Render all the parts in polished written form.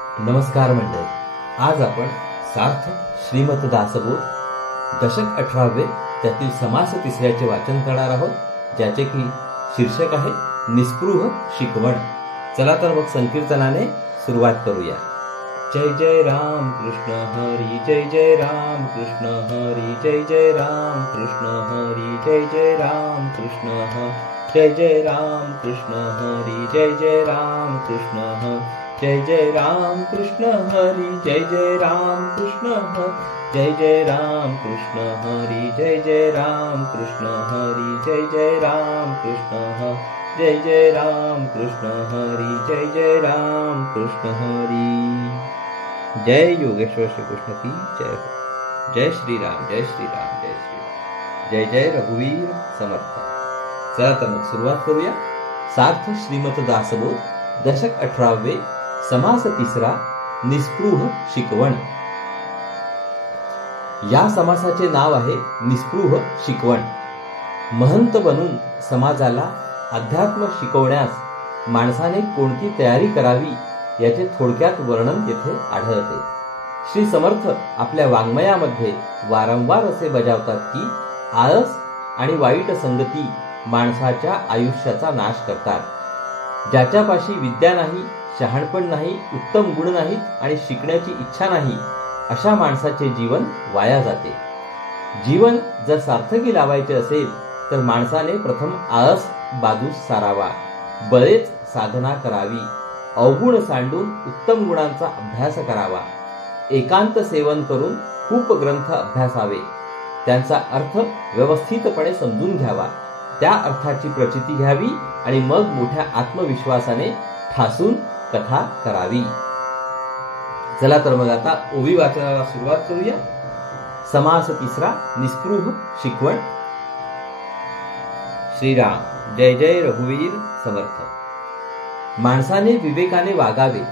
नमस्कार मंडळी, आज आपण सार्थ श्रीमत दासबोध दशक 18 त्यातील समास 3 वाचन करणार आहोत, ज्याचे की शीर्षक आहे निस्पृह शिकवण. चला तर मग संकीर्तनाने सुरुवात करूया. जय जय राम कृष्ण हरी, जय जय राम कृष्ण हरी, जय जय राम कृष्ण हरी, जय जय राम कृष्ण हरी, जय जय राम कृष्ण हरी, जय जय राम कृष्ण हरी, जय जय राम कृष्ण हरी, जय जय राम कृष्ण हरी, जय जय राम कृष्ण हरी, जय जय राम कृष्ण हरी, जय जय राम कृष्ण हरी, जय जय राम कृष्ण हरी, जय जय राम कृष्ण हरी. जय योगेश्वर श्री कृष्ण की जय हो. जय श्रीराम, जय श्रीराम, जय श्रीराम, जय जय रघुवीर समर्थ. चला तर मग सुरुवात करूया. सार्थ श्रीमत दासबोध दशक 18 समास 3 निस्पृह शिकवण. या समासाचे नाव आहे निस्पृह शिकवण. महंत बनून समाजाला अध्यात्म शिकवण्यास माणसाने कोणती तयारी करावी याचे थोडक्यात वर्णन येथे आढळते. श्री समर्थ आपल्या वाङ्मयामध्ये वारंवार असे बजावतात की आळस आणि वाईट संगती माणसाच्या आयुष्याचा नाश करतात. ज्याच्यापाशी विद्या नाही, शहाणपण नाही, उत्तम गुण नाहीत आणि शिकण्याची इच्छा नाही, अशा माणसाचे जीवन वाया जाते. जीवन जर सार्थकी लावायचे असेल तर माणसाने प्रथम आळस बाजूस सारावा, बरेच साधना करावी, अवगुण सांडून उत्तम गुणांचा अभ्यास करावा, एकांत सेवन करून खूप ग्रंथ अभ्यासावे, त्यांचा अर्थ व्यवस्थितपणे समजून घ्यावा, त्या अर्थाची प्रचिती घ्यावी आणि मग मोठ्या आत्मविश्वासाने ठासून कथा करावी. चला तर मग आता ओवी वाचनाला सुरुवात करूया. समास 3 निस्पृह शिकवण. श्रीराम, जय जय रघुवीर समर्थ. माणसाने विवेकाने वागावे,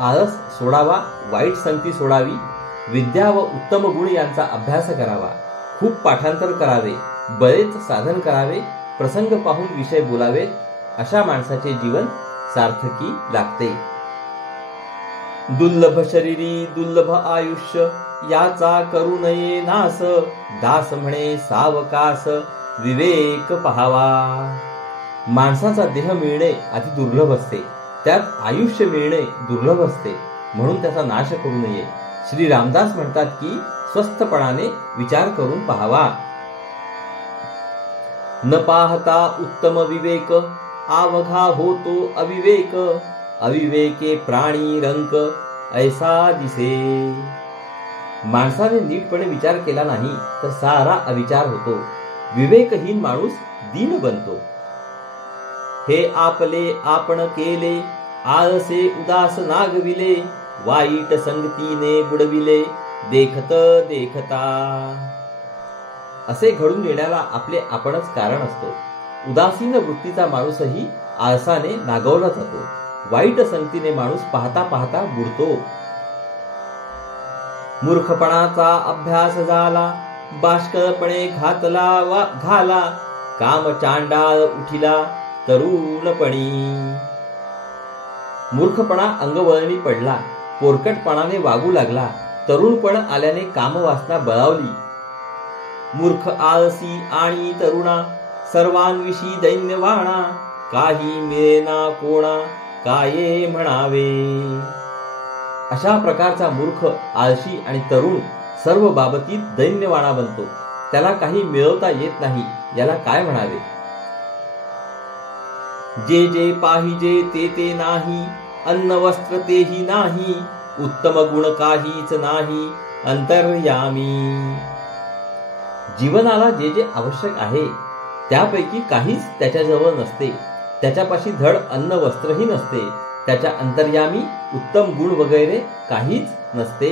आळस सोडावा, वाईट संगती सोडावी, विद्या व उत्तम गुण यांचा अभ्यास करावा, खूप पाठांतर करावे, बरेच साधन करावे, प्रसंग पाहून विषय बोलावेत, अशा माणसाचे जीवन सार्थकी लागते. दुर्लभ शरीरी दुर्लभ आयुष्य, याचा करू नये नास, दास म्हणे सावकास, विवेक पहावा. माणसाचा देह मिळणे अति दुर्लभ असते, त्यात आयुष्य मिळणे दुर्लभ असते, म्हणून त्याचा नाश करू नये. श्री रामदास म्हणतात की स्वस्थपणाने विचार करून पहावा. न पाहता उत्तम विवेक, आवघा होतो अविवेक, अविवेके प्राणी रंक, ऐसा दिसे. माणसाने नीटपणे विचार केला नाही तर सारा अविचार होतो. विवेकहीन माणूस दीन बनतो. हे आपले आपण केले, आळसे उदास नागविले, वाईट संगतीने बुडविले, देखत देखता. असे घडून येण्याला आपले आपणच कारण असतो. उदासीन वृत्तीचा माणूसही आळसाने नागवला जातो. वाईट संगतीने माणूस पाहता पाहता बुडतो. मूर्खपणाचा अभ्यास झाला, बाष्कळपणे घाला, काम चांडाळ उठिला तरुणपणी. मूर्खपणा अंगवळणी पडला, पोरकटपणाने वागू लागला, तरुणपण आल्याने कामवासना बळावली. मूर्ख आळसी आणि तरुणा, सर्वांविषयी दैन्यवाणा, काही मिळेना कोणा, काये म्हणावे. अशा प्रकारचा मूर्ख, आळशी आणि तरुण सर्व बाबतीत दैन्यवाणा बनतो. त्याला काही मिळवता येत नाही, याला काय म्हणावे. जे जे पाहिजे ते ते नाही, अन्न वस्त्र तेही नाही, उत्तम गुण काहीच नाही, अंतर्यामी. जीवनाला जे जे आवश्यक आहे त्यापैकी काहीच त्याच्याजवळ नसते. त्याच्यापाशी धड अन्न वस्त्रही नसते. त्याच्या अंतर्यामी उत्तम गुण वगैरे काहीच नसते.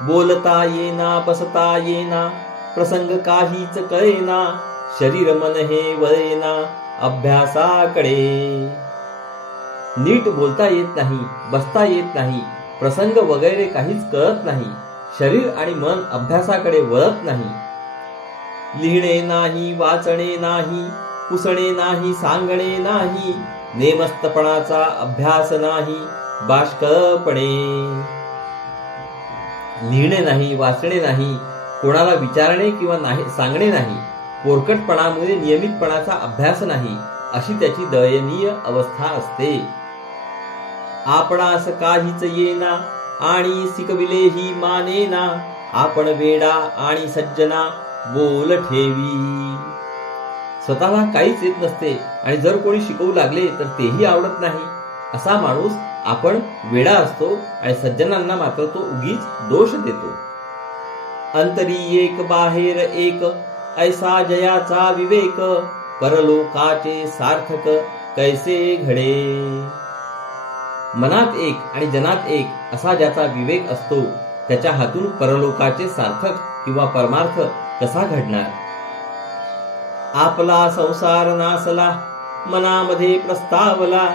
बोलता येना, बसता येना, प्रसंग काहीच कळेना, शरीर मन हे वळेना अभ्यासाकडे. नीट बोलता येत नाही, बसता येत नाही, प्रसंग वगैरे काहीच कळत नाही, शरीर आणि मन अभ्यासाकडे वळत नाही. लिहिणे नाही, वाचणे नाही, पुसणे नाही, सांगणे नाही, नेमस्तपणाचा अभ्यास नाही, बाष्कळपणे. लिहिणे नाही, वाचणे नाही, कोणाला विचारणे किंवा नाही सांगणे नाही, पोरकटपणामुळे नियमितपणाचा अभ्यास नाही, अशी त्याची दयनीय अवस्था असते. आपणास काहीच येना आणि शिकविलेही मानेना, आपण वेडा आणि सज्जना बोल ठेवी. स्वतःला काहीच येत नसते आणि जर कोणी शिकवू लागले तर तेही आवडत नाही, असा माणूस आपण वेडा असतो आणि सज्जनांना मात्र तो उगीच दोष देतो. अंतरी एक बाहेर एक, ऐसा जयाचा विवेक, परलोकाचे सार्थक कैसे घडे. मनात एक आणि जनात एक असा ज्याचा विवेक असतो, त्याच्या हातून परलोकाचे सार्थक किंवा परमार्थ कसा घडणार. आपला संसार नासला, मनामध्ये प्रस्तावला,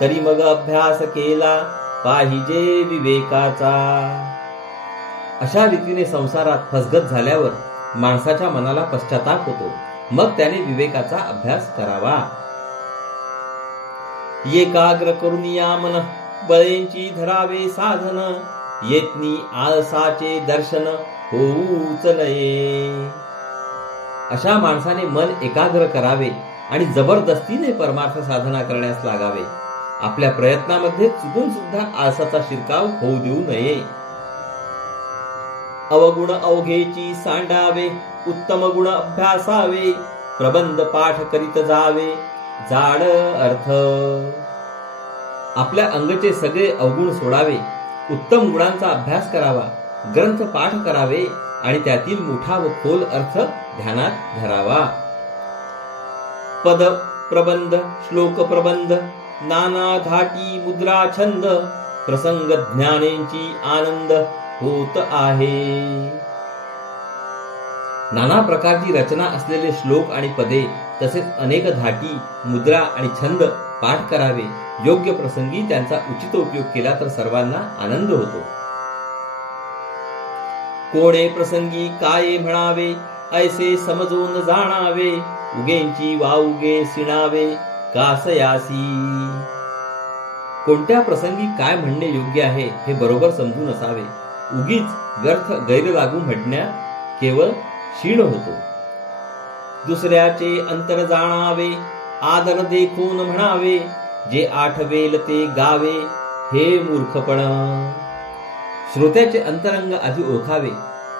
तरी मग अभ्यास केला पाहिजे विवेकाचा. अशा रीतीने संसारात फसगत झाल्यावर माणसाच्या मनाला पश्चाताप होतो, मग त्याने विवेकाचा अभ्यास करावा. एकाग्र करून या मन, बळेंची धरावे साधन, येतनी आळसाचे दर्शन होऊच नये. अशा माणसाने मन एकाग्र करावे आणि जबरदस्तीने परमार्थ साधना करण्यास लागावे. आपल्या प्रयत्नामध्ये चुकून सुद्धा आळसाचा शिरकाव होऊ देऊ नये. अवगुण अवघेची सांडावे, उत्तम गुण अभ्यासावे, प्रबंध पाठ करीत जावे जाड अर्थ. आपल्या अंगचे सगळे अवगुण सोडावे, उत्तम गुणांचा अभ्यास करावा, ग्रंथ पाठ करावे आणि त्यातील मोठा व खोल अर्थ ध्यानात धरावा. पद प्रबंध, श्लोक प्रबंध, नाना धाटी मुद्रा छंद, प्रसंग ज्ञानेंची आनंद होत आहे. नाना प्रकारची रचना असलेले श्लोक आणि पदे तसेच अनेक धाटी, मुद्रा आणि छंद पाठ करावे. योग्य प्रसंगी त्यांचा उचित उपयोग केला तर सर्वांना आनंद होतो. कोणे प्रसंगी काय म्हणावे, ऐसे समजून जाणावे, उगेंची वाउगे सिणावे कासयासी. कोणत्या प्रसंगी काय म्हणणे योग्य आहे हे बरोबर समजून असावे. उगीच व्यर्थ गैरलागू म्हणण्या केवळ क्षीण होतो. दुसऱ्याचे अंतर जाणावे, आदर देखून म्हणावे, जे आठवेल ते गावे हे मूर्खपण. श्रोत्याचे अंतरंग आधी ओळखावे.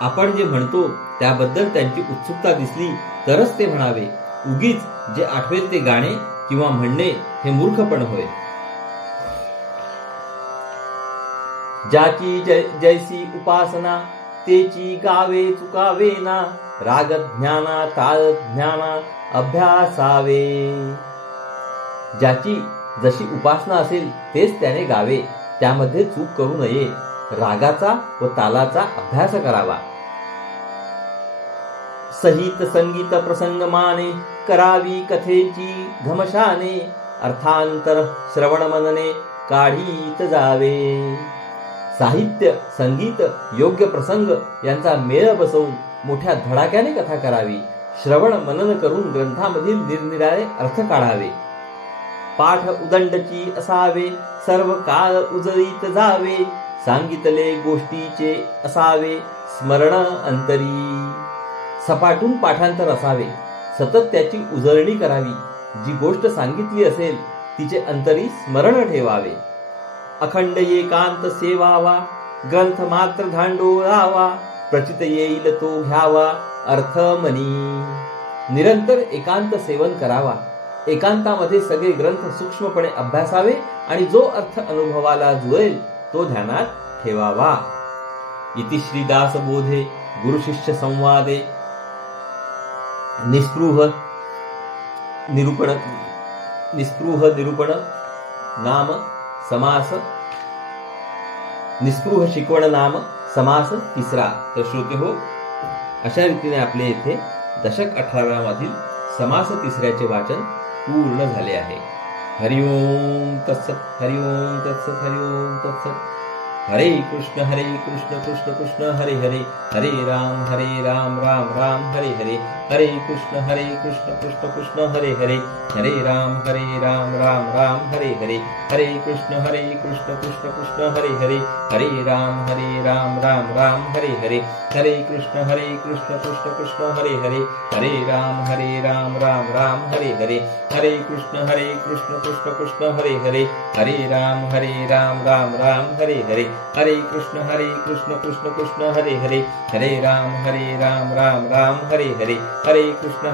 आपण जे म्हणतो त्याबद्दल त्यांची उत्सुकता दिसली तरच ते म्हणावे. उगीच जे आठवेल ते गाणे किंवा म्हणणे हे मूर्खपण होय. ज्याची जैसी उपासना, तेची गावे चुकावे ना, राग ज्ञाना ताळ ज्ञाना अभ्यासावे. ज्याची जशी उपासना असेल तेच त्याने गावे, त्यामध्ये चूक करू नये. रागाचा व तालाचा अभ्यास करावा. सहित संगीत प्रसंग माने, करावी कथेची घमशाने, अर्थांतर श्रवण मनने काढीत जावे. साहित्य, संगीत, योग्य प्रसंग यांचा मेळ बसवून मोठ्या धडाक्याने कथा करावी. श्रवण मनन करून ग्रंथामधील निरनिराळे अर्थ काढावे. पाठ उदंडची असावे, सर्व काळ उजळीत जावे, सांगितले गोष्टीचे असावे स्मरण अंतरी. सपाटून पाठांतर असावे, सतत त्याची उजळणी करावी. जी गोष्ट सांगितली असेल तिचे अंतरी स्मरण ठेवावे. अखंड एकांत सेवावा, ग्रंथ मात्र धांडोळावा, प्रचित येईल तो घ्यावा अर्थ मनी. निरंतर एकांत सेवन करावा. एकांतामध्ये सगळे ग्रंथ सूक्ष्मपणे अभ्यासावे आणि जो अर्थ अनुभवाला जुळेल तो ध्यानात ठेवावा. इति श्रीदास बोधे गुरु शिष्य संवादे निस्पृह निरूपण नाम समास, निस्पृह शिकवण नाम समास तिसरा. तर श्रोते हो, अशा रीतीने आपले येथे दशक 18 मधील समास तिसऱ्याचे वाचन पूर्ण झाले आहे. हरिओम तत्सत, हरिओम तत्सत, हरिओम तत्सत. हरे कृष्ण कृष्ण कृष्ण हरे हरे, हरे राम राम राम हरे हरे, हरे कृष्ण कृष्ण कृष्ण हरे हरे, हरे राम राम राम हरे हरे, हरे कृष्ण कृष्ण कृष्ण हरे हरे, हरे राम राम राम हरे हरे, हरे कृष्ण कृष्ण कृष्ण हरे हरे, हरे राम राम राम हरे हरे, हरे कृष्ण कृष्ण कृष्ण हरे हरे, हरे राम राम राम हरे हरे, हरे कृष्ण कृष्ण कृष्ण हरे हरे, हरे राम राम राम हरे हरे, हरे कृष्ण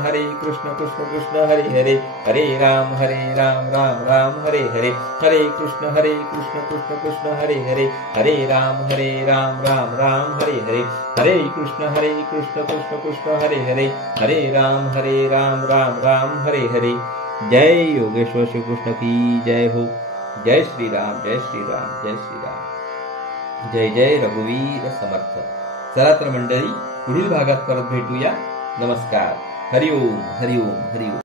कृष्ण कृष्ण हरे हरे, हरे राम राम राम हरे हरे, हरे कृष्ण कृष्ण कृष्ण हरे हरे, हरे राम राम राम हरे हरे, हरे कृष्ण कृष्ण कृष्ण हरे हरे, हरे राम राम राम हरे हरे। जय योगेश्वर श्री कृष्ण की जय हो। जय श्री राम, जय श्री राम, जय श्री राम। जय जय रघुवीर समर्थ। चला तर मंडळी, पुढील भागात परत भेटूया। नमस्कार। हरिओम हरिओम हरिओम।